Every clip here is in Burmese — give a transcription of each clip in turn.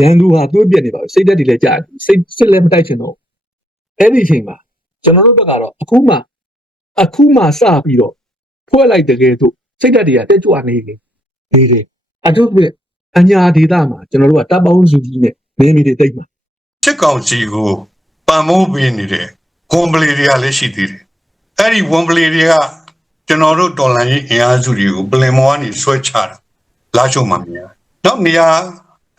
ရန်သူဟာသွေးပြက်နေပါဘူးစိတ်သက်တွေလည်းကြာတယ်စိတ်စစ်လည်းမတိုက်ချင်တော့ဘူးအဲ့ဒီအချိန်မှာကျွန်တော်တို့ဘက်ကတော့အခုမှအခုမှစပြီးတော့ဖွဲ့လိုက်တကယ်တော့စိတ်သက်တွေကတက်ကြွနေနေနေတယ်အထုပ်ပြအညာဒေတာမှာကျွန်တော်တို့ကတပ်ပေါင်းစုကြီးနဲ့နေမီတွေတိတ်မှာစစ်ကောင်စီကိုပံ့မိုးပေးနေတဲ့ကွန်ပလီတွေကလည်းရှိသေးတယ်အဲ့ဒီဝန်ပလီတွေကကျွန်တော်တို့တော်လန်ရေးအင်အားစုတွေကိုပလင်မောကနေဆွဲချတာလာရှုံမှမြင်ရတယ်နောက်နေရာ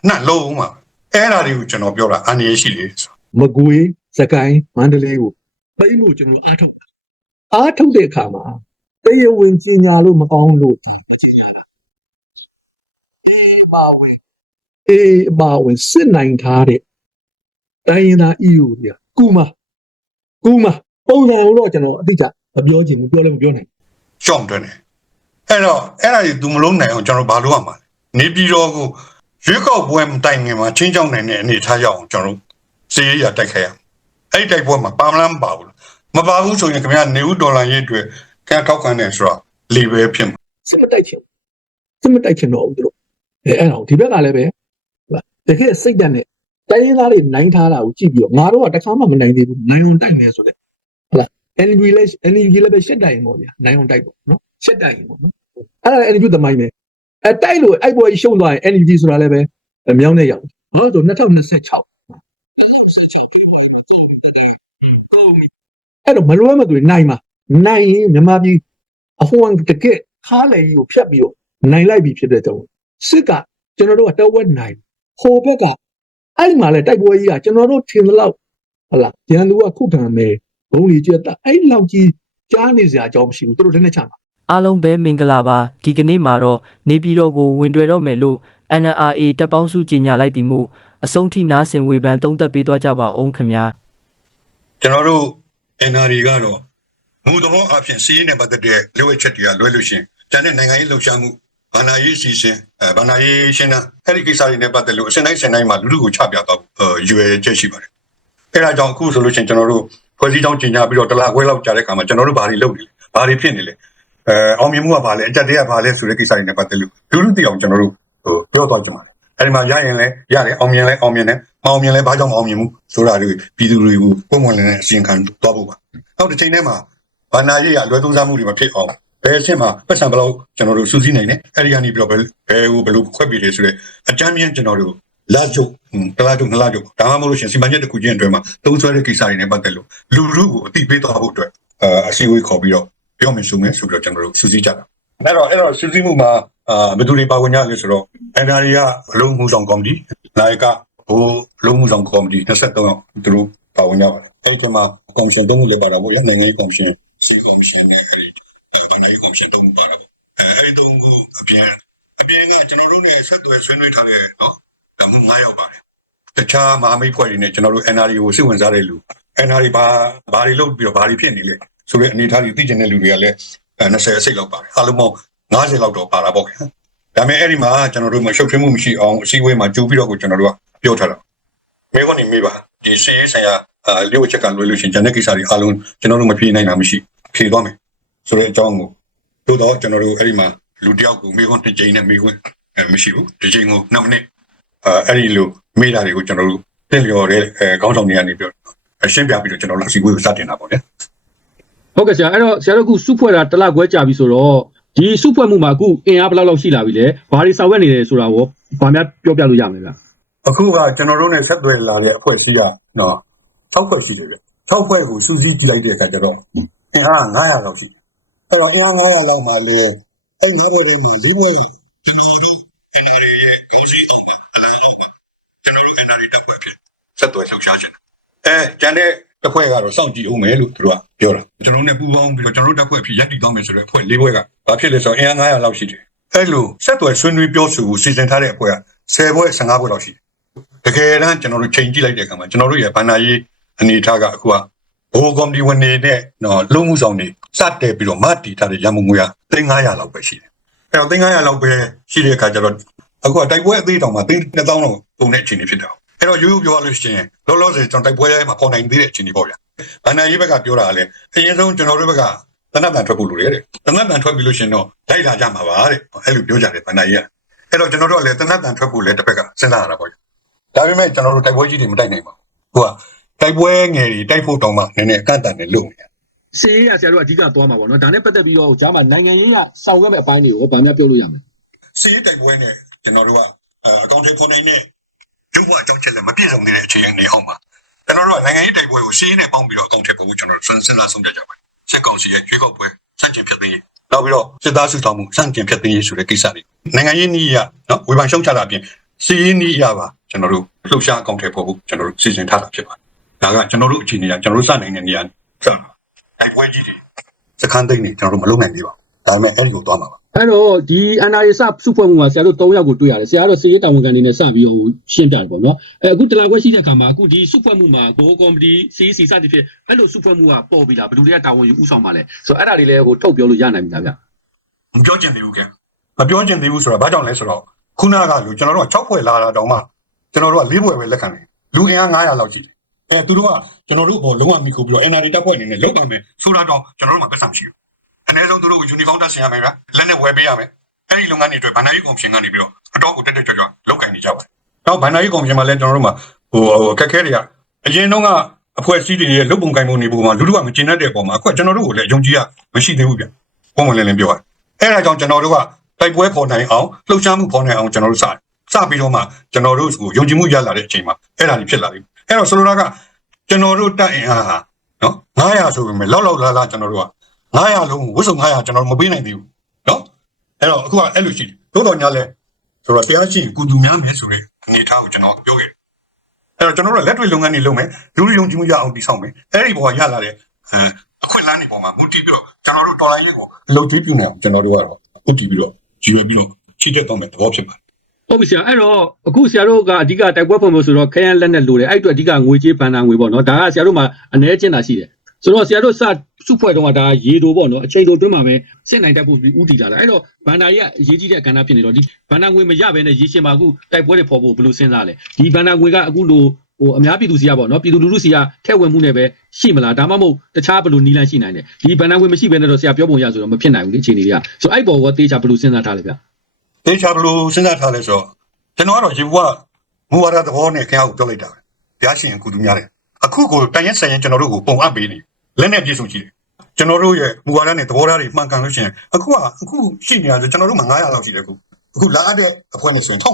နှံ့လုံးမှာအဲ့ဒါတွေကိုကျွန်တော်ပြောတာအန္တရာယ်ရှိလေဆိုမကွေးစကိုင်းမန္တလေးကိုပိတ်လို့ကျွန်တော်အားထုတ်တာအားထုတ်တဲ့အခါမှာတရားဝင်စင်ညာလို့မကောင်းလို့ပြင်ရတာအေးပါဝင်အေးပါဝင်စစ်နိုင်ထားတဲ့တိုင်းရင်းသား EU ပြကူမကူမပုံစံတော့ကျွန်တော်အတိအကျမပြောချင်ဘူးပြောလည်းမပြောနိုင်ရှော့တွန်းတယ်အဲ့တော့အဲ့ဒါတွေသူမလုံးနိုင်အောင်ကျွန်တော်ဘာလုပ်ရမှာလဲနေပြည်တော်ကို ရွေးကောက်ပွဲမတိုင်ခင်မှာချင်းချောင်းနိုင်တဲ့အနေထားရအောင်ကျွန်တော်တို့စီးရရတိုက်ခိုက်ရအောင်အဲ့ဒီတိုက်ပွဲမှာပါမလားမပါဘူးလားမပါဘူးဆိုရင်ခင်ဗျာနေဦးဒေါ်လာရေးအတွက်ခင်ဗျာထောက်ခံတယ်ဆိုတော့လီပဲဖြစ်မှာစစ်မတိုက်ချင်ဘူးစစ်မတိုက်ချင်တော့ဘူးသူတို့အဲအဲ့တော့ဒီဘက်ကလည်းပဲဟုတ်လားတကယ်စိတ်ဓာတ်နဲ့တိုင်းရင်းသားတွေနိုင်ထားတာကိုကြည့်ပြီးတော့ငါတို့ကတစ်ခါမှမနိုင်သေးဘူးနိုင်အောင်တိုက်နေဆိုတဲ့ဟုတ်လား NLD လည်း NLD လည်းပဲရှက်တိုင်ပေါ့ဗျာနိုင်အောင်တိုက်ပေါ့နော်ရှက်တိုင်ပေါ့နော်အဲ့ဒါလည်း NLD သမိုင်းပဲ အဲတိုက်လို့အဲ့ပေါ်ကြီးရှုံးသွားရင် NLD ဆိုတာလည်းပဲမြောင်းနေရောက်ဟောဆို2026ကုန်ပြီအဲ့တော့မလွဲမသွေနိုင်မှာနိုင်ရင်မြန်မာပြည်အဟွန်တကက်ခါလေကြီးကိုဖြတ်ပြီးတော့နိုင်လိုက်ပြီဖြစ်တဲ့ကြောင့်စစ်ကကျွန်တော်တို့ကတဝက်နိုင်ဟိုဘက်ကအဲ့မှာလဲတိုက်ပွဲကြီးကကျွန်တော်တို့ထင်သလောက်ဟလာရန်သူကခုခံမယ်ဘုံကြီးကျက်တာအဲ့လောက်ကြီးကြားနေစရာအကြောင်းမရှိဘူးသူတို့လည်းနဲ့ချမှာ အားလုံးပဲမင်္ဂလာပါဒီကနေ့မှာတော့နေပြည်တော်ကိုဝင်တွေ့တော့မယ်လို့ NRA တပ်ပေါင်းစုကြီးညာလိုက်ပြီးမှုအဆုံးထိနားဆင်ဝေဖန်သုံးသပ်ပေးသွားကြပါအောင်ခင်ဗျာကျွန်တော်တို့ NRD ကတော့မူသဘောအဖြစ်စီးရင်နဲ့ပတ်သက်တဲ့လက်ဝဲချက်တွေကလွဲလို့ရှရင်ကျန်တဲ့နိုင်ငံရေးလှုပ်ရှားမှုဘာနာရေးစီစဉ်အဲဘာနာရေးရှင်းတာအဲ့ဒီကိစ္စတွေနဲ့ပတ်သက်လို့အစတိုင်းစတိုင်းမှာလူလူကိုချပြတော့ရွယ်ချက်ရှိပါတယ်အဲ့ဒါကြောင့်အခုဆိုလို့ရှရင်ကျွန်တော်တို့ဖွဲ့စည်းကြောင်းကျင်ညာပြီးတော့တလားခွဲလောက်ကြာတဲ့အခါမှာကျွန်တော်တို့ဘာတွေလုပ်နေလဲဘာတွေဖြစ်နေလဲ အဲအောင်မြင်မှုကဘာလဲအကြက်တွေကဘာလဲဆိုတဲ့ကိစ္စတွေနဲ့ပတ်သက်လို့လူလူသိအောင်ကျွန်တော်တို့ဟိုပြောသွားကြပါမယ်အဲ့ဒီမှာရရင်လဲရတယ်အောင်မြင်လဲအောင်မြင်တယ်မအောင်မြင်လဲဘာကြောင့်မအောင်မြင်ဘူးဆိုတာတွေပြည်သူတွေကိုပုံမှန်လည်းအစီရင်ခံသွားဖို့ပါနောက်တစ်ချိန်ထဲမှာဘာနာရေးရလွယ်သုံးစားမှုတွေမဖြစ်အောင်ဘယ်အချက်မှာပတ်စံဘယ်လောက်ကျွန်တော်တို့စူးစီးနိုင်တယ်အဲ့ဒီကနေပြီးတော့ဘယ်ဘယ်ကိုဘယ်လိုခွက်ပြီးလဲဆိုတော့အကြမ်းမြင့်ကျွန်တော်တို့လာကြုတ်တလားကြုတ်နလားကြုတ်ဒါမှမဟုတ်လို့ရှိရင်စီမံချက်တစ်ခုချင်းအတွင်းမှာသုံးဆွဲတဲ့ကိစ္စတွေနဲ့ပတ်သက်လို့လူလူကိုအတိပေးသွားဖို့အတွက်အစီအဝေးခေါ်ပြီးတော့ ပြောမယ်ဆိုမယ်ဆိုပြီးတော့ကျွန်တော်တို့စူးစီးကြတာအဲ့တော့အဲ့တော့စူးစီးမှုမှာအာဘယ်သူတွေပါဝင်ကြလဲဆိုတော့ NRA ကအလုံးမှုဆောင်ကော်မတီနိုင်ကဟိုလုံးမှုဆောင်ကော်မတီ23ယောက်သူတို့ပါဝင်ကြပါတယ်အဲ့ဒီမှာကော်မရှင်သုံးခုလည်းပါတာပေါ့ရနိုင်ငံရေးကော်မရှင်စီကော်မရှင်နဲ့အဲ့ဒီဘာနိုင်ကော်မရှင်သုံးခုပါတာပေါ့အဲ့ဒီသုံးခုအပြင်အပြင်ကကျွန်တော်တို့နဲ့ဆက်သွယ်ဆွေးနွေးထားတဲ့နော်ဒါမှ9ယောက်ပါတယ်တခြားမဟာမိတ်ဖွဲ့တွေနဲ့ကျွန်တော်တို့ NRA ကိုစိတ်ဝင်စားတဲ့လူ NRA ဘာဘာတွေလုပ်ပြီးတော့ဘာတွေဖြစ်နေလဲ ဆိုတဲ့အနေအထားတွေသိကျင်တဲ့လူတွေကလည်း20အစိတ်လောက်ပါတယ်အားလုံးပေါင်း90လောက်တော့ပါတာပေါ့ခင်ဗျာဒါပေမဲ့အဲ့ဒီမှာကျွန်တော်တို့မရှုပ်ထွေးမှုမရှိအောင်အစည်းအဝေးမှာကြိုးပြီးတော့ကိုကျွန်တော်တို့ကပြောထားတာမေခွန်းနေမေးပါဒီစီရေးဆိုင်ရာအာလျှို့ချက်ကလွယ်လို့ရှရင်ဂျန်တဲ့ကိစ္စတွေအားလုံးကျွန်တော်တို့မဖြေနိုင်တာမရှိဖြေသွားမယ်ဆိုတဲ့အကြောင်းကိုတို့တော့ကျွန်တော်တို့အဲ့ဒီမှာလူတယောက်ကိုမေခွန်းတစ်ကြိမ်နဲ့မေခွန်းအဲမရှိဘူးတစ်ကြိမ်ကို2မိနစ်အာအဲ့ဒီလိုမေးတာတွေကိုကျွန်တော်တို့တင်လျော်တဲ့အဲခေါင်းဆောင်တွေကနေပြောရှင်းပြပြီးတော့ကျွန်တော်တို့အစည်းအဝေးကိုစတင်တာပေါ့ဗျာ ဟုတ်ကဲ့ဆရာအဲ့တော့ဆရာတို့အခုစုဖွဲ့တာတစ်လခွဲကြာပြီဆိုတော့ဒီစုဖွဲ့မှုမှာအခုအင်အားဘယ်လောက်လောက်ရှိလာပြီလဲဘာတွေဆောင်ရွက်နေတယ်ဆိုတာရောဘာများပြောပြလို့ရမလဲဗျအခုကကျွန်တော်တို့ ਨੇ ဆက်သွယ်လာတဲ့အဖွဲ့အစည်းကနော်6ဖွဲ့ရှိတယ်ဗျ6ဖွဲ့ကိုစူးစီးကြည့်လိုက်တဲ့အခါကျတော့အင်အား900လောက်ရှိတယ်အဲ့တော့အင်အား900လောက်မှလည်းအဲ့ဒီတွေတွေလေးနေဆက်သွယ်ဆောင်ရှားချင်တယ်အဲကျန်တဲ့ တစ်ဖွဲ့ကတော့စောင့်ကြည့်အောင်မယ်လို့သူတို့ကပြောတာကျွန်တော်တို့ ਨੇ ပူးပေါင်းပြီးတော့ကျွန်တော်တို့တစ်ဖွဲ့ဖြစ်ရပ်တည်သွားမယ်ဆိုတော့အဖွဲ့၄ဖွဲ့ကဘာဖြစ်လဲဆိုတော့အင်အား900လောက်ရှိတယ်အဲ့လိုဆက်သွယ်ဆွေးနွေးပြောဆိုကိုစီစဉ်ထားတဲ့အဖွဲ့က10ဖွဲ့15ဖွဲ့လောက်ရှိတယ်တကယ်တမ်းကျွန်တော်တို့ချိန်ကြည့်လိုက်တဲ့အခါမှာကျွန်တော်တို့ရဲ့ဘန္နာရေးအနေအထားကအခုကဘိုးကော်မတီဝင်နေတဲ့နော်လုံမှုဆောင်တွေစတက်ပြီးတော့မတီထားတဲ့ရန်မုံငွေက3500လောက်ပဲရှိတယ်။အဲတော့3500လောက်ပဲရှိတဲ့အခါကျတော့အခုကတိုက်ပွဲအသေးတောင်မှ3000လောက်ပုံတဲ့အခြေအနေဖြစ်တယ်။ အဲတော့ရိုးရိုးပြောရလို့ရှိရင်လောလောဆယ်ကျွန်တော်တိုက်ပွဲထဲမှာပေါ်နိုင်သေးတဲ့အခြေအနေပေါ့ဗျာ။ဘန္နာရေးဘက်ကပြောတာကလည်းအရင်ဆုံးကျွန်တော်တို့ဘက်ကတနတ်တန်ထွက်ဖို့လိုတယ်တဲ့။တနတ်တန်ထွက်ပြီးလို့ရှိရင်တော့လိုက်လာကြမှာပါတဲ့။အဲလိုပြောကြတယ်ဘန္နာရေးက။အဲတော့ကျွန်တော်တို့ကလည်းတနတ်တန်ထွက်ဖို့လည်းတစ်ဖက်ကစဉ်းစားရတာပေါ့ဗျာ။ဒါပေမဲ့ကျွန်တော်တို့တိုက်ပွဲကြီးတွေမတိုက်နိုင်ပါဘူးဟိုကတိုက်ပွဲငယ်တွေတိုက်ဖို့တောင်းမှနည်းနည်းအကန့်အသတ်နဲ့လုပ်နေတယ်စီရေးရဆရာတို့အဓိကသွားမှာပေါ့နော်ဒါနဲ့ပတ်သက်ပြီးတော့ဂျားမှာနိုင်ငံရေးကစောင့်ရမယ့်အပိုင်းတွေကိုဗာများပြောလို့ရမယ်စီးရီးတိုက်ပွဲနဲ့ကျွန်တော်တို့ကအကောင့်ထဲပေါ်နေတဲ့ ရုပ်ဘဝအကြောင်းချက်လက်မပြည့်စုံနေတဲ့အခြေအနေဟောင်းပါကျွန်တော်တို့ကနိုင်ငံရေးတိုက်ပွဲကိုစီးရီးနဲ့ပေါင်းပြီးတော့အကောင့်ထဲပေါ်ဖို့ကျွန်တော်တို့စဉ်းစားဆုံးဖြတ်ကြပါတယ်စစ်ကောင်စီရဲ့ရွေးကောက်ပွဲစန့်ကျင်ဖြစ်သိမ်းရေးနောက်ပြီးတော့စစ်သားစုဆောင်မှုစန့်ကျင်ဖြစ်သိမ်းရေးဆိုတဲ့ကိစ္စတွေနိုင်ငံရေးနည်းရနော်ဝေဖန်ရှုံချတာအပြင်စီးရီးနည်းရပါကျွန်တော်တို့လှုပ်ရှားအကောင့်ထဲပေါ်ဖို့ကျွန်တော်တို့စီစဉ်ထားတာဖြစ်ပါတယ်ဒါကကျွန်တော်တို့အခြေအနေကကျွန်တော်တို့စနိုင်တဲ့နေရာဆက်တိုက်ပွဲကြီးတွေစခန်းသိမ်းနေကျွန်တော်တို့မလုပ်နိုင်သေးပါဘူးဒါပေမဲ့အဲ့ဒီကိုသွားမှာပါ အဲ့တော့ဒီ NRA စစုဖွဲ့မှုမှာဆရာတို့၃ယောက်ကိုတွေ့ရတယ်ဆရာတို့စီရေးတာဝန်ခံတွေနဲ့စပြီးတော့ရှင်းပြတယ်ပေါ့နော်အဲအခုတလာခွဲရှိတဲ့အခါမှာအခုဒီစုဖွဲ့မှုမှာဘိုးကော်မတီစီစီစသည်ဖြင့်အဲ့လိုစုဖွဲ့မှုကပေါ်ပြီလားဘယ်သူတွေကတာဝန်ယူဥဆောင်ပါလဲဆိုတော့အဲ့ဒါတွေလည်းဟိုထုတ်ပြောလို့ရနိုင်ပြီလားဗျမပြောချင်သေးဘူးခင်မပြောချင်သေးဘူးဆိုတော့ဘာကြောင့်လဲဆိုတော့ခုနကလူကျွန်တော်တို့က6ဖွဲ့လာတာတောင်မှကျွန်တော်တို့က4ဖွဲ့ပဲလက်ခံတယ်လူအင်အား900လောက်ရှိတယ်အဲသူတို့ကကျွန်တော်တို့ဘောလုံးဝမိခိုးပြီးတော့ NRD တပ်ဖွဲ့အနေနဲ့လောက်ပါမယ်ဆိုတာတော့ကျွန်တော်တို့မှာပတ်စံမရှိဘူး အနည်းဆုံးသူတို့က uniform တက်ဆင်ရမယ်ဗျလက်နဲ့ဝယ်ပေးရမယ်အဲဒီလုပ်ငန်းတွေအတွက်ဘန်နာရီကွန်ရှင်ကနေပြီးတော့အတော့ကိုတက်တက်ကြွကြွလောက်ကင်နေကြပါတယ်နောက်ဘန်နာရီကွန်ရှင်မှာလည်းကျွန်တော်တို့မှာဟိုအခက်အခဲတွေကအရင်တော့ကအဖွဲ့အစည်းတွေရဲ့လုပ်ပုံကိုင်ပုံတွေပုံမှာလူတို့ကမကျင်တတ်တဲ့အပေါ်မှာအခုကကျွန်တော်တို့ကိုလည်းယုံကြည်ရမရှိသေးဘူးဗျပုံမှန်လည်းလည်းပြောရတယ်အဲ့ဒါကြောင့်ကျွန်တော်တို့ကတိုက်ပွဲပေါ်နိုင်အောင်လှုပ်ရှားမှုပေါ်နိုင်အောင်ကျွန်တော်တို့စတယ်စပြီးတော့မှကျွန်တော်တို့ကိုယုံကြည်မှုရလာတဲ့အချိန်မှာအဲ့ဒါကြီးဖြစ်လာပြီအဲ့တော့ဆိုလိုတာကကျွန်တော်တို့တက်အင်အားဟာနော်900ဆိုပေမဲ့လောက်လောက်လာလာကျွန်တော်တို့က 900လုံးဝတ်စုံ900ကျွန်တော်တို့မပေးနိုင်သေးဘူးနော်အဲ့တော့အခုကအဲ့လိုရှိတယ်သို့တော်ညာလဲဆိုတော့တရားရှိကုသူများမယ်ဆိုတဲ့အနေအထားကိုကျွန်တော်ပြောခဲ့အဲ့တော့ကျွန်တော်တို့လက်တွေ့လုပ်ငန်းတွေလုပ်မယ်လူလူယုံကြည်မှုရအောင်တည်ဆောက်မယ်အဲ့ဒီဘောကရလာတဲ့အဲအခွင့်အလမ်းတွေပေါ်မှာမူတည်ပြီးတော့ကျွန်တော်တို့တော်လိုင်းရေးကိုအလုပ်ကျွေးပြုနေအောင်ကျွန်တော်တို့ကတော့ဥတည်ပြီးတော့ကြည်ရွယ်ပြီးတော့ချိတက်တော့မယ်သဘောဖြစ်ပါတယ်ဟုတ်ပြီဆရာအဲ့တော့အခုဆရာတို့ကအဓိကတိုက်ပွဲဖွဲ့မှုဆိုတော့ခရမ်းလက်နဲ့လိုတယ်အဲ့အတွက်အဓိကငွေကြေးပန်တာငွေပေါ့နော်ဒါကဆရာတို့မှာအ ਨੇ ကျင့်တာရှိတယ် ဆိုတော့ဆရာတို့စစုဖွဲ့တော့ဒါရေတိုပေါ့နော်အချိန်တိုအတွင်းမှာပဲစစ်နိုင်တတ်ဖို့ဥတီလာတာအဲ့တော့ဘန္နာကြီးကအရေးကြီးတဲ့ကဏ္ဍဖြစ်နေတော့ဒီဘန္နာငွေမရဘဲနဲ့ရေရှင်မှာအခုတိုက်ပွဲတွေဖော်ဖို့ဘယ်လိုစဉ်းစားလဲဒီဘန္နာငွေကအခုလိုဟိုအများပြည်သူစီကပေါ့နော်ပြည်သူလူထုစီကထက်ဝင်မှုနဲ့ပဲရှိမလားဒါမှမဟုတ်တခြားဘယ်လိုနီးလန်းရှိနိုင်တယ်ဒီဘန္နာငွေမရှိဘဲနဲ့တော့ဆရာပြောပုံရဆိုတော့မဖြစ်နိုင်ဘူးဒီအခြေအနေတွေကဆိုအဲ့ပေါ်ကတေးချဘယ်လိုစဉ်းစားထားလဲဗျတေချာဘလို့စဉ်းစားထားလဲဆိုတော့ကျွန်တော်ကတော့ရေဘူးကမူဝါဒသဘောနဲ့ခင်ဗျားကိုပြောလိုက်တာပဲတရားရှင်အကူတူများတယ်အခုကိုတန်ရက်ဆိုင်ရင်ကျွန်တော်တို့ကိုပုံအပ်ပေးနေ လက်နဲ့ပြည့်စုံကြည့်တယ်ကျွန်တော်တို့ရဲ့မူဝါဒနဲ့သဘောထားတွေမှန်ကန်လို့ရှိရင်အခုကအခုရှိနေတာဆိုကျွန်တော်တို့မှာ900လောက်ရှိတယ်အခုအခုလာတဲ့အဖွဲ့နဲ့ဆိုရင်1500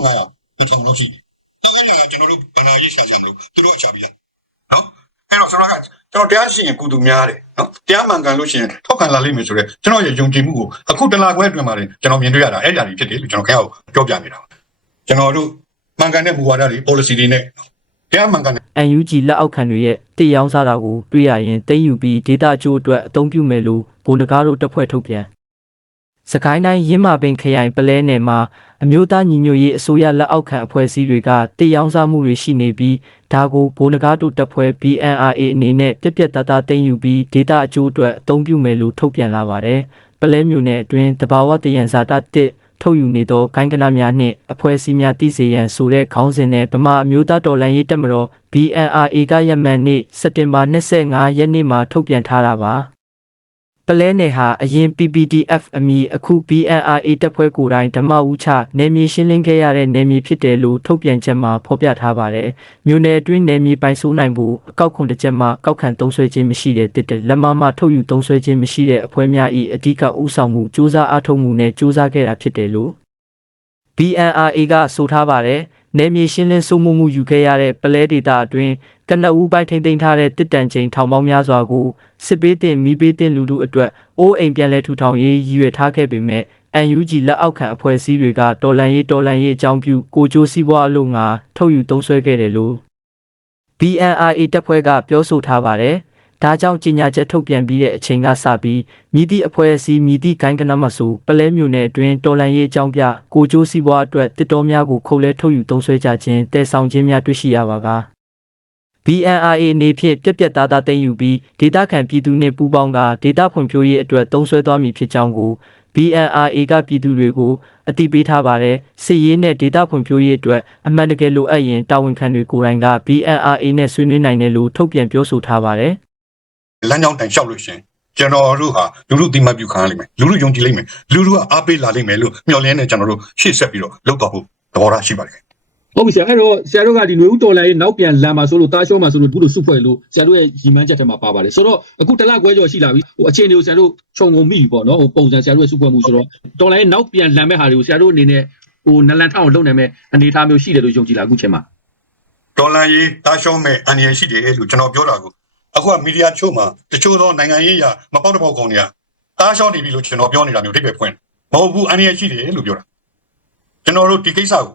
1000လောက်ရှိတယ်တော့အဲ့ဒါကကျွန်တော်တို့ဗန္နာရေးရှာကြမလို့သူတို့အချာပြီးလားနော်အဲ့တော့ဆိုတော့ကကျွန်တော်တရားရှင်ကူတူများတယ်နော်တရားမှန်ကန်လို့ရှိရင်ထောက်ခံလာလိမ့်မယ်ဆိုတော့ကျွန်တော်ရဲ့ယုံကြည်မှုကိုအခုတလာခွဲအတွင်းမှာကျွန်တော်မြင်တွေ့ရတာအဲ့ဒါကြီးဖြစ်တယ်လို့ကျွန်တော်ခင်ဗျားကိုပြောပြနေတာကျွန်တော်တို့မှန်ကန်တဲ့မူဝါဒတွေ policy တွေနဲ့ တရားမှန်ကန်တဲ့ UNG လက်အောက်ခံတွေရဲ့တစ်ရောင်းစားတာကိုတွေ့ရရင်တိမ့်ယူပြီးဒေတာချိုးအတွက်အသုံးပြုမယ်လို့ဗိုလ်တကားတို့တပ်ဖွဲ့ထုတ်ပြန်စကိုင်းတိုင်းရင်းမာပင်ခရိုင်ပလဲနယ်မှာအမျိုးသားညီညွတ်ရေးအစိုးရလက်အောက်ခံအဖွဲ့အစည်းတွေကတစ်ရောင်းစားမှုတွေရှိနေပြီးဒါကိုဗိုလ်တကားတို့တပ်ဖွဲ့ BNRA အနေနဲ့ပြက်ပြက်သားသားတိမ့်ယူပြီးဒေတာအချိုးအတွက်အသုံးပြုမယ်လို့ထုတ်ပြန်လာပါတယ်ပလဲမျိုးနယ်အတွင်းတဘာဝတယံဇာတာတစ် ထုတ်ယူနေသောကိုင်းကနများနှင့်အဖွဲ့အစည်းများတည်စေရန်ဆိုတဲ့ခေါင်းစဉ်နဲ့ဗမာအမျိုးသားတော်လှန်ရေးတပ်မတော် BNRA ကရမန်နေ့စက်တင်ဘာ25ရက်နေ့မှာထုတ်ပြန်ထားတာပါ ပလဲနယ်ဟာအရင် PPDF အမည်အခု BNRA တပ်ဖွဲ့ကိုယ်တိုင်ဓမ္မဦးချနယ်မြေရှင်းလင်းခဲ့ရတဲ့နယ်မြေဖြစ်တယ်လို့ထုတ်ပြန်ချက်မှာဖော်ပြထားပါတယ်။မြို့နယ်အတွင်းနယ်မြေပိုင်ဆိုးနိုင်မှုအကောက်ခွန်တစ်ချက်မှာကောက်ခံသုံးဆွဲခြင်းမရှိတဲ့တစ်တလက်မမှထုတ်ယူသုံးဆွဲခြင်းမရှိတဲ့အဖွဲ့များ၏အဓိကဦးဆောင်မှုစူးစမ်းအားထုတ်မှုနဲ့စူးစမ်းခဲ့တာဖြစ်တယ်လို့ BNRA ကဆိုထားပါတယ်။နယ်မြေရှင်းလင်းစိုးမိုးမှုယူခဲ့ရတဲ့ပလဲဒေတာအတွင်းကနအူးပိုင်းထိမ့်သိမ်းထားတဲ့တစ်တန်ချိန်ထောင်ပေါင်းများစွာကိုစစ်ပေးတင်မိပေးတင်လူလူအတွက်အိုးအိမ်ပြန်လဲထူထောင်ရေးရည်ရွယ်ထားခဲ့ပေမဲ့ UNG လက်အောက်ခံအဖွဲ့အစည်းတွေကတော်လန်ရေးတော်လန်ရေးအကြောင်းပြုကိုကြိုးစည်းပွားအလို့ငါထုတ်ယူသုံးစွဲခဲ့တယ်လို့ BNRA တပ်ဖွဲ့ကပြောဆိုထားပါတယ်။ဒါကြောင့်ကြီးညာချက်ထုတ်ပြန်ပြီးတဲ့အချိန်ကစပြီးမြည်သည့်အဖွဲ့အစည်းမြည်သည့်ဂိုင်းကနမဆိုပလဲမျိုးနယ်အတွင်းတော်လန်ရေးအကြောင်းပြကိုကျိုးစည်းပွားအတွက်တစ်တော်များကိုခုတ်လဲထုတ်ယူသုံးစွဲကြခြင်းတဲဆောင်ခြင်းများတွေ့ရှိရပါက BNRA အနေဖြင့်ပြက်ပြက်သားသားသိမ်းယူပြီးဒေတာခံပြည်သူနှင့်ပူးပေါင်းကဒေတာဖွံ့ဖြိုးရေးအတွက်သုံးစွဲသွားမည်ဖြစ်ကြောင်းကို BNRA ကပြည်သူတွေကိုအတိပေးထားပါတယ်စစ်ရေးနဲ့ဒေတာဖွံ့ဖြိုးရေးအတွက်အမှန်တကယ်လိုအပ်ရင်တာဝန်ခံတွေကိုယ်တိုင်က BNRA နဲ့ဆွေးနွေးနိုင်တယ်လို့ထုတ်ပြန်ပြောဆိုထားပါတယ်လမ်းကြောင်းတိုင်လျှောက်လို့ရှရင်ကျွန်တော်တို့ဟာလူလူတိမတ်ပြုခံရလိမ့်မယ်လူလူယုံကြည်လိမ့်မယ်လူလူကအားပေးလာလိမ့်မယ်လို့မျှော်လင့်နေကျွန်တော်တို့ရှေ့ဆက်ပြီးတော့လုပ်တော့ဖို့သဘောထားရှိပါတယ် ဟုတ်ပြီဆရာအဲ့တော့ဆရာတို့ကဒီຫນွေဦးတော်လိုင်းရဲ့နောက်ပြန်လမ်းမှာဆိုလို့တားရှောမှာဆိုလို့ဘူးလို့စုဖွဲ့လို့ဆရာတို့ရဲ့ရီမန်းချက်ထဲမှာပါပါတယ်ဆိုတော့အခုတစ်လခွဲကျော်ရှိလာပြီဟိုအခြေအနေကိုဆရာတို့ခြုံငုံမိပြီပေါ့နော်ဟိုပုံစံဆရာတို့ရဲ့စုဖွဲ့မှုဆိုတော့တော်လိုင်းရဲ့နောက်ပြန်လမ်းမဲ့ဟာတွေကိုဆရာတို့အနေနဲ့ဟိုနလန်ထောက်အောင်လုပ်နိုင်မဲ့အနေအထားမျိုးရှိတယ်လို့ယုံကြည်လာအခုချိန်မှာဒေါ်လာရေးတားရှုံးမဲ့အန္တရာယ်ရှိတယ်လို့ကျွန်တော်ပြောတာကိုအခုကမီဒီယာချို့မှာတချို့သောနိုင်ငံရေးအရမပေါက်တော့ပေါက်ကောင်တွေကတားရှောင်းနေပြီလို့ကျွန်တော်ပြောနေတာမျိုးအဓိပ္ပာယ်ဖွင့်မဟုတ်ဘူးအန္တရာယ်ရှိတယ်လို့ပြောတာကျွန်တော်တို့ဒီကိစ္စကို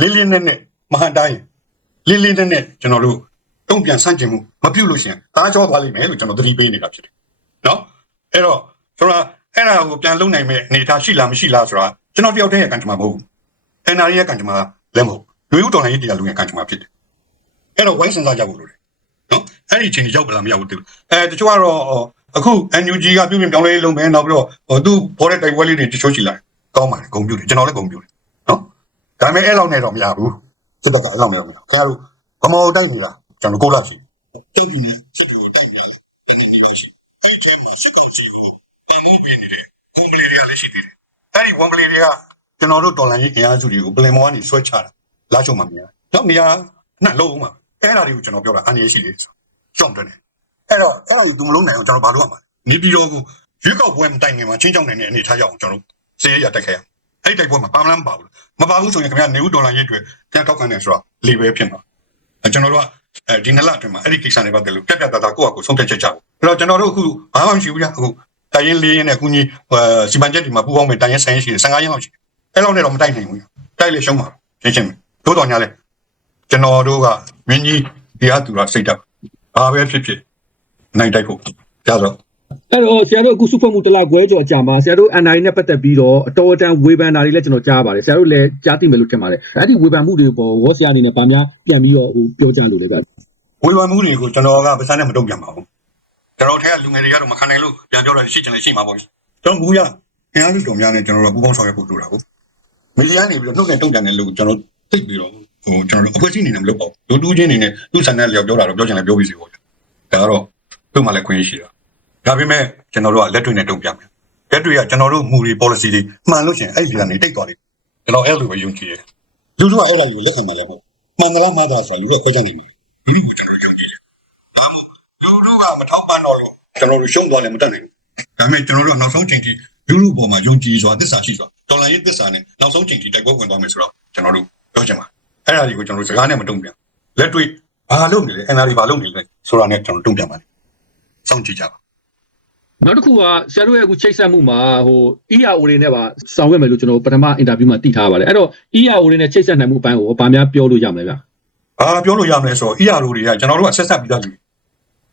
လေးလေးနက်နက်မဟန်တိုင်းလေးလေးနက်နက်ကျွန်တော်တို့တုံ့ပြန်ဆန့်ကျင်မှုမပြုတ်လို့ရှရင်တားရှောင်းသွားလိမ့်မယ်လို့ကျွန်တော်သတိပေးနေတာဖြစ်တယ်နော်အဲ့တော့ကျွန်တော်အဲ့ဒါကိုပြန်လုံနိုင်မဲ့အနေအထားရှိလားမရှိလားဆိုတာကျွန်တော်တယောက်တည်းရဲ့ကံကြမ္မာမဟုတ်ဘူး NRA ရဲ့ကံကြမ္မာလည်းမဟုတ်လူဦးတော်လှန်ရေးတရားလူငယ်ကံကြမ္မာဖြစ်တယ်အဲ့တော့ဝိုင်းစင်စားကြဖို့လိုတယ်နော်အဲ့ဒီအချိန်ကြီးရောက်ပလားမရောက်ဘူးတူအဲတချို့ကတော့အခု NUG ကပြုပြင်ပြောင်းလဲလုပ်မယ်နောက်ပြီးတော့ဟိုသူဘောတဲ့တိုက်ပွဲလေးတွေတချို့ရှိလာတယ်ကောင်းပါတယ်ဂုံပြူတယ်ကျွန်တော်လည်းဂုံပြူတယ်နော် ဒါပေမဲ့အဲ့လောက်နဲ့တော့မရဘူးစစ်တပ်ကအဲ့လောက်နဲ့တော့မရဘူးခင်ဗျားတို့ဗမောတိုက်နေတာကျွန်တော်ကိုလာရှိတုတ်ပြင်းနဲ့စစ်တပ်ကိုတိုက်နေရတယ်အဲ့ဒီပါရှိအဲ့ဒီထဲမှာစစ်ကောင်စီကိုဗမောပြင်းနေတယ်ကွန်ပလီတွေကလည်းရှိသေးတယ်အဲ့ဒီဝန်ပလီတွေကကျွန်တော်တို့တော်လန်ကြီးအင်အားစုတွေကိုပလင်မောကနေဆွဲချတာလာချုံမှမြင်ရတယ်နောက်နေရာနှက်လုံးမှာအဲ့ဒါတွေကိုကျွန်တော်ပြောတာအန္တရာယ်ရှိတယ်ဆိုရှောင်းတယ်အဲ့တော့အဲ့တော့သူမလုံးနိုင်အောင်ကျွန်တော်ဘာလုပ်ရမှာလဲနေပြည်တော်ကိုရွေးကောက်ပွဲမတိုင်ခင်မှာချင်းချောင်းနိုင်တဲ့အနေထားရအောင်ကျွန်တော်စေးရတက်ခဲ့ရ အဲ့ဒီတိုက်ပွဲမှာပါမလန်းမပါဘူးမပါဘူးဆိုရင်ခင်ဗျာနေဦးဒေါ်လာရိတ်တွေပြန်တောက်ခံနေဆိုတော့လေပဲဖြစ်မှာအဲ့ကျွန်တော်တို့ကအဲဒီနလအတွင်းမှာအဲ့ဒီကိစ္စတွေပတ်သက်လို့ပြက်ပြက်သားသားကိုယ့်အကူဆုံးဖြတ်ချက်ကြဘူးအဲ့တော့ကျွန်တော်တို့အခုဘာမှမရှိဘူးကြာအခုတိုင်ရင်လေးရင်နဲ့အခုကြီးစီမံချက်တွေမှာပူပေါင်းမယ်တိုင်ရင်ဆိုင်ရင်ရှိတယ်15ရက်လောက်ရှိတယ်အဲ့လောက်နဲ့တော့မတိုက်နိုင်ဘူးတိုက်လေရှုံးပါရှင်းရှင်းတိုးတော်ညာလဲကျွန်တော်တို့ကမင်းကြီးတရားသူကစိတ်တက်ဘာပဲဖြစ်ဖြစ်နိုင်တိုက်ဖို့ကြတော့ အဲ့တော့ဆရာတို့အခုစုဖွဲ့မှုတစ်လခွဲကျော်အကြာမှာဆရာတို့ NRA နဲ့ပတ်သက်ပြီးတော့အတော်အတန်ဝေဖန်တာတွေလည်းကျွန်တော်ကြားပါတယ်ဆရာတို့လည်းကြားသိမယ်လို့ထင်ပါတယ်အဲ့ဒီဝေဖန်မှုတွေပေါ်ရောဆရာအနေနဲ့ဗာများပြန်ပြီးတော့ဟိုပြောကြလို့လေဗျဝေဖန်မှုတွေကိုကျွန်တော်ကပစံနဲ့မတုံ့ပြန်ပါဘူးကျွန်တော်ထဲကလူငယ်တွေကတော့မခံနိုင်လို့ပြန်ပြောတာရှိချင်လည်းရှိမှာပေါ့ကျွန်တော်မူရအများစုတော်များနဲ့ကျွန်တော်တို့ပူပေါင်းဆောင်ရွက်ဖို့လိုတာကိုမီဒီယာနေပြီးတော့နှုတ်နဲ့တုံ့ပြန်တယ်လို့ကျွန်တော်သိပြီးတော့ဟိုကျွန်တော်တို့အဖွဲ့အစည်းအနေနဲ့မလုပ်ပါဘူးလူတူးချင်းအနေနဲ့သူ့ဆန်တဲ့လျောက်ပြောတာတော့ပြောချင်လည်းပြောပြီးစီပေါ့ဒါကတော့သူ့မှလည်းခွင့်ရှိတာ ဒါပေမဲ့ကျွန်တော်တို့ကလက်တွေ့နဲ့တုံ့ပြန်မယ်လက်တွေ့ကကျွန်တော်တို့မူတွေ policy တွေမှန်လို့ရှိရင်အဲ့ဒီကနေတိတ်သွားတယ်ကျွန်တော်အဲ့လိုပဲယုံကြည်တယ်လူတို့ကအဲ့ဒါကိုလက်ခံမှာလည်းမဟုတ်မှန်တယ်မှန်တာဆိုလူကခွဲခြားနေတယ်ဒီကိုကျွန်တော်ယုံကြည်တယ်ဒါမှမဟုတ်လူတို့ကမထောက်ပံ့တော့လို့ကျွန်တော်တို့ရှုံးသွားလည်းမတတ်နိုင်ဘူးဒါပေမဲ့ကျွန်တော်တို့ကနောက်ဆုံးချိန်ထိလူလူပေါ်မှာယုံကြည်စွာသစ္စာရှိစွာတော်လိုင်းရေးသစ္စာနဲ့နောက်ဆုံးချိန်ထိတိုက်ပွဲဝင်သွားမယ်ဆိုတော့ကျွန်တော်တို့ပြောချင်ပါအဲ့ဒါတွေကိုကျွန်တော်တို့စကားနဲ့မတုံ့ပြန်လက်တွေ့ဘာလုပ်နေလဲ NRD ဘာလုပ်နေလဲဆိုတာနဲ့ကျွန်တော်တုံ့ပြန်ပါလိမ့်စောင့်ကြည့်ကြပါ နောက်တစ်ခုကဆရာတို့ရဲ့အခုချိတ်ဆက်မှုမှာဟို ERO တွေနဲ့ပါဆောင်ရွက်မယ်လို့ကျွန်တော်ပထမအင်တာဗျူးမှာသိထားပါတယ်အဲ့တော့ ERO တွေနဲ့ချိတ်ဆက်နိုင်မှုအပိုင်းကိုဗာများပြောလို့ရမလဲဗျဘာပြောလို့ရမလဲဆိုတော့ ER တွေကကျွန်တော်တို့ကဆက်ဆက်ပြီးသားလူ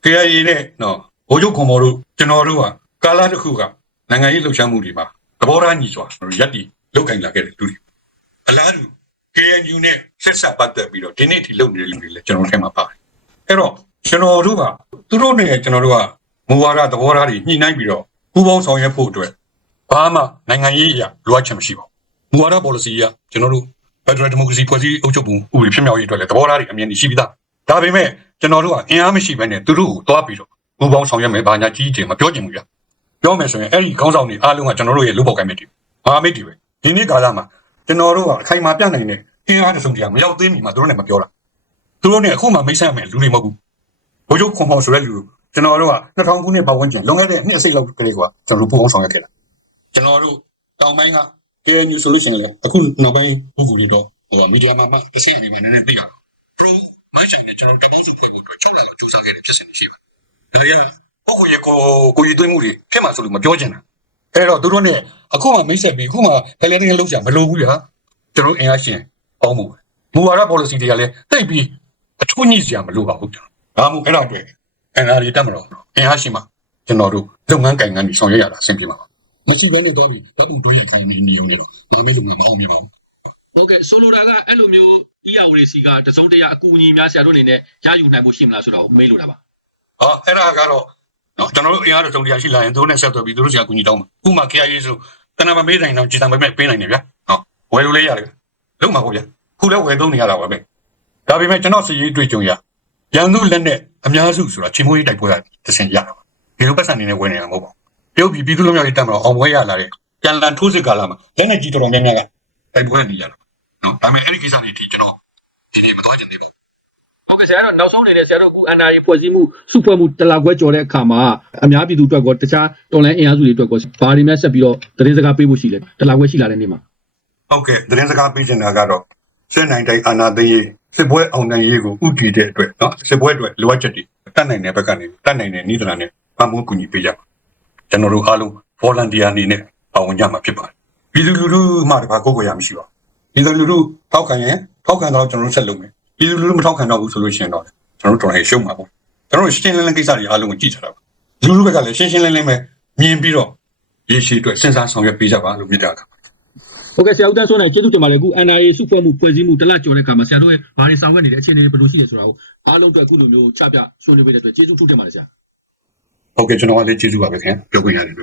KIA နဲ့နော်ဘိုးချုပ်ခွန်မော်တို့ကျွန်တော်တို့ကကာလာတစ်ခုကနိုင်ငံရေးလှုပ်ရှားမှုတွေမှာသဘောထားညီစွာရက်တီလုတ်ကင်လာခဲ့တဲ့လူတွေအလားတူ KNU နဲ့ဆက်ဆက်ပတ်သက်ပြီးတော့ဒီနေ့ထိလုပ်နေတဲ့လူတွေလည်းကျွန်တော်ထဲမှာပါတယ်အဲ့တော့ကျွန်တော်တို့ကသူတို့နဲ့ကျွန်တော်တို့က မူဝါဒသဘောထားတွေညှိနှိုင်းပြီးတော့ပူးပေါင်းဆောင်ရွက်ဖို့အတွက်ဘာမှနိုင်ငံရေးအရလိုအပ်ချက်မရှိပါဘူးမူဝါဒ policy အရကျွန်တော်တို့ Federal Democracy ဖွဲ့စည်းအုပ်ချုပ်ပုံဥပဒေဖြစ်မြောက်ရေးအတွက်လည်းသဘောထားတွေအမြင်တွေရှိပြီးသားဒါပေမဲ့ကျွန်တော်တို့ကအင်အားမရှိဘဲနဲ့သူတို့ကိုတွားပြီးတော့ပူးပေါင်းဆောင်ရွက်မယ်ဘာညာကြီးကြီးမပြောချင်ဘူးဗျပြောမယ်ဆိုရင်အဲ့ဒီခေါင်းဆောင်တွေအားလုံးကကျွန်တော်တို့ရဲ့လူပေါကိုင်းမဲ့တွေမဟာမိတ်တွေပဲဒီနေ့ကာလမှာကျွန်တော်တို့ကအခိုင်အမာပြနိုင်တဲ့အင်အားတစ်စုံတရာမရောက်သေးမီမှာသူတို့နဲ့မပြောတာသူတို့နဲ့အခုမှမိတ်ဆက်မယ်လူတွေမဟုတ်ဘူးဘိုးချုပ်ခွန်မော်ဆိုတဲ့လူ ကျွန်တော်တို့က2000ခုနှစ်ပတ်ဝန်းကျင်လွန်ခဲ့တဲ့နှစ်အစိတ်လောက်ကလေးကကျွန်တော်တို့ပူးပေါင်းဆောင်ရွက်ခဲ့တာကျွန်တော်တို့တောင်ပိုင်းက KNU ဆိုလို့ရှိရင်လည်းအခုနောက်ပိုင်းပုဂ္ဂိုလ်တွေတော့ဟိုမီဒီယာမှာမှတစ်စိမ့်နေမှနည်းနည်းသိရအောင် pro မိုင်းဆိုင်နဲ့ကျွန်တော်တပေါင်းစုဖွဲ့ဖို့အတွက်6လလောက်စူးစမ်းခဲ့တဲ့ဖြစ်စဉ်တွေရှိပါတယ်။ဒါရပုဂ္ဂိုလ်ရဲ့ကိုကိုရည်သွင်းမှုတွေဖြစ်မှဆိုလို့မပြောချင်တာ။အဲ့တော့သူတို့နဲ့အခုမှမိတ်ဆက်ပြီးအခုမှဖလဲတင်းလုံးချမလိုဘူးဗျာ။ကျွန်တော်အင်အားရှင်ပေါင်းမှုမူဝါဒ policy တွေကလည်းတိတ်ပြီးအထွတ်ညှိစရာမလိုပါဘူးကျွန်တော်။ဒါမှမဟုတ်အဲ့တော့အတွက် NRD တက်မလို့အင်အားရှင်မှာကျွန်တော်တို့လုပ်ငန်းကိုင်ငန်းတွေဆောင်ရွက်ရတာအဆင်ပြေပါပါ။မရှိဘဲနဲ့တော့ပြီးဓာတ်ပုံတွဲရိုက်ခိုင်းနေနေုံနေတော့မမေးလုပ်ငန်းမအောင်မြင်ပါဘူးဟုတ်ကဲ့ဆိုလိုတာကအဲ့လိုမျိုး ERO တွေစီကတစုံတရာအကူအညီများဆရာတို့အနေနဲ့ရယူနိုင်မှုရှိမလားဆိုတော့မေးလို့တာပါ။ဟာအဲ့ဒါကတော့နော်ကျွန်တော်တို့အင်အားတုံတရားရှိလာရင်သူတို့နဲ့ဆက်သွယ်ပြီးသူတို့ဆရာကူညီတောင်းမှာ။ဥပမာ KIA ဆိုတဏ္ဍာမမေးနိုင်တော့ကြည်တံပဲမဲ့ပေးနိုင်တယ်ဗျာ။ဟုတ်ဝယ်လို့လေးရတယ်။လုံးမှာပေါ့ဗျာ။ခုလည်းဝယ်သုံးနေရတာပါပဲ။ဒါပေမဲ့ကျွန်တော်စီရေးတွေ့ကြုံရ ရန်သူလက်နဲ့အများစုဆိုတာချင်းမွေးတိုက်ပွဲကတစင်ရတာပါ။ဒီလိုပတ်စံနေနဲ့ဝင်နေတာမဟုတ်ပါဘူး။ပြုတ်ပြီးပြည်သူ့လူမျိုးရေးတက်မှာအောင်ပွဲရလာတဲ့ကြံလန်ထိုးစစ်ကာလမှာလက်နဲ့ကြီးတော်တော်များများကတိုက်ပွဲနေရတာ။နော်ဒါပေမဲ့အဲ့ဒီကိစ္စတွေအထိကျွန်တော်ဒီဒီမတော်ချင်သေးပါဟုတ်ကဲ့ဆရာတို့နောက်ဆုံးအနေနဲ့ဆရာတို့အခု NRA ဖွဲ့စည်းမှုစုဖွဲ့မှုတလာခွဲကြော်တဲ့အခါမှာအများပြည်သူအတွက်ကောတခြားတော်လိုင်းအင်အားစုတွေအတွက်ကောဘာတွေများဆက်ပြီးတော့သတင်းစကားပေးဖို့ရှိလဲတလာခွဲရှိလာတဲ့နေ့မှာဟုတ်ကဲ့သတင်းစကားပေးချင်တာကတော့စစ်နိုင်တိုင်းအာဏာသိမ်းရေး စစ်ပွဲအောင်နိုင်ရေးကိုဥတည်တဲ့အတွက်เนาะစစ်ပွဲအတွက်လိုအပ်ချက်တွေတတ်နိုင်တဲ့ဘက်ကနေတတ်နိုင်တဲ့ဤသနာနဲ့ပံ့ပိုးကူညီပေးကြပါကျွန်တော်တို့အားလုံး volunteer အနေနဲ့ပါဝင်ကြမှာဖြစ်ပါတယ်ပြည်သူလူထုမှတပါကိုယ်ကိုယ်ရမရှိပါဘူးပြည်သူလူထုထောက်ခံရင်ထောက်ခံတော့ကျွန်တော်တို့ဆက်လုပ်မယ်ပြည်သူလူထုမထောက်ခံတော့ဘူးဆိုလို့ရှိရင်တော့ကျွန်တော်တို့တော်တော်ရှုံးမှာပေါ့ကျွန်တော်တို့ရှင်းလင်းလင်းကိစ္စတွေအားလုံးကိုကြည့်ကြတာပါလူထုဘက်ကလည်းရှင်းရှင်းလင်းလင်းပဲမြင်ပြီးတော့ရေရှည်အတွက်စဉ်းစားဆောင်ရွက်ပေးကြပါလို့မြစ်တာက ဟုတ်ကဲ့ဆရာဦးတန်းစိုးနိုင်ကျေးဇူးတင်ပါတယ်အခု NRA စုဖွဲ့မှုဖွဲ့စည်းမှုတလာကြော်တဲ့အခါမှာဆရာတို့ရဲ့ဘာတွေဆောင်ရွက်နေတဲ့အခြေအနေတွေဘယ်လိုရှိလဲဆိုတာကိုအားလုံးအတွက်အခုလိုမျိုးချပြဆွေးနွေးပေးတဲ့အတွက်ကျေးဇူးထူးတင်ပါတယ်ဆရာဟုတ်ကဲ့ကျွန်တော်ကလည်းကျေးဇူးပါပဲခင်ဗျပြောခွင့်ရတယ်